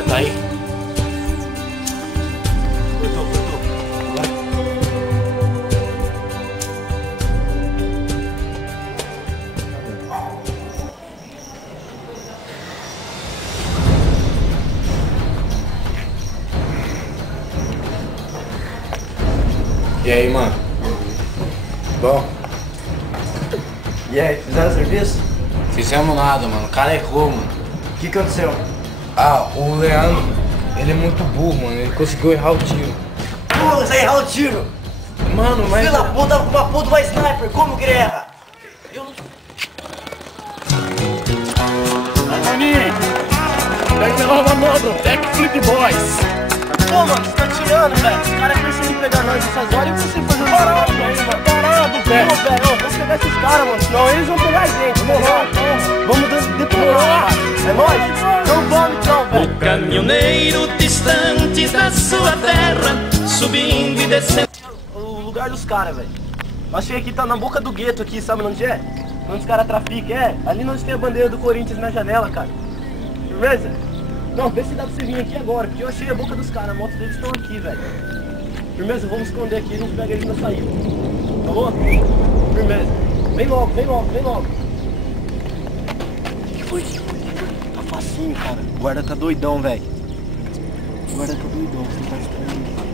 cara tá aí? Cortou. E aí, mano? Bom? E aí, fizeram o serviço? Fizemos nada, mano. O cara errou, mano. O que aconteceu? Ah, o Leandro, ele é muito burro, mano. Ele conseguiu errar o tiro. Pô, você errar o tiro! Mano, mas... Filha da puta, uma puta, uma sniper, como que ele erra? Eu não... Maninho, pega uma manobra, Backflip Boys. Pô, mano, você tá tirando, velho. Os caras precisam pegar nós nessas horas e você fazendo parado, velho. Parado, velho. Pô, velho, vamos pegar esses caras, mano. Senão eles vão pegar a gente. Vamos detonar. É nóis? Então vamos então, velho. O caminhoneiro distante da sua terra, subindo e descendo. O lugar dos caras, velho. Achei aqui, tá na boca do gueto aqui, sabe onde é? Onde os caras traficam, ali onde tem a bandeira do Corinthians na janela, cara. Firmeza? Não, vê se dá pra você vir aqui agora, porque eu achei a boca dos caras, a moto deles estão aqui, velho. Firmeza, vamos esconder aqui, a gente pega eles na saída. Falou? Firmeza. Vem logo. Que foi? Tá facinho, cara. O guarda tá doidão, velho. O guarda tá doidão, você tá estranho.